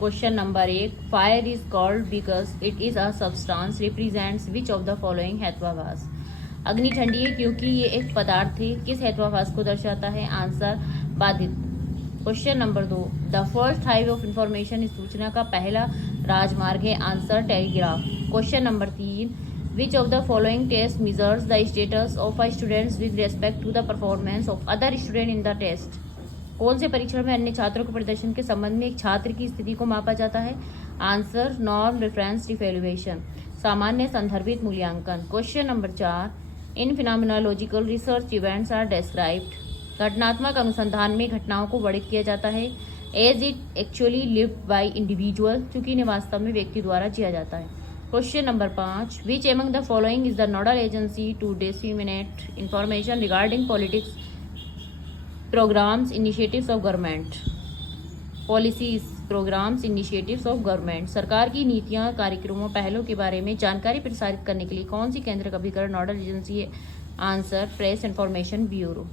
Question number 1, fire is called because it is a substance represents which of the following हेत्वाभास। अग्नि ठंडी है क्योंकि ये एक पदार्थ है, किस हेत्वाभास को दर्शाता है? आंसर बाधित। Question number 2, the first highway of information इस सूचना का पहला राजमार्ग है? Answer telegraph. Question number 3, which of the following test measures the status of a students with respect to the performance of other student in the test. कौन से परीक्षण में अन्य छात्रों के प्रदर्शन के संबंध में एक छात्र की स्थिति को मापा जाता है? आंसर नॉर्म रेफरेंस इवैल्यूएशन, सामान्य संदर्भित मूल्यांकन। Question number 4, in phenomenological research events are described. घटनात्मक अनुसंधान में घटनाओं को वर्णित किया जाता है as it actually lived by individual, चूंकि इन्हें वास्तव में व्यक्ति द्वारा जिया जाता है। Question number 5, which among the following is the nodal agency to disseminate information regarding politics programmes initiatives of government. Policies programmes initiatives of government, सरकार की नीतियां, कार्यक्रमों, पहलों के बारे में जानकारी प्रसारित करने के लिए कौन सी केंद्रीय अभिकरण नोडल एजेंसी है? Answer press information bureau.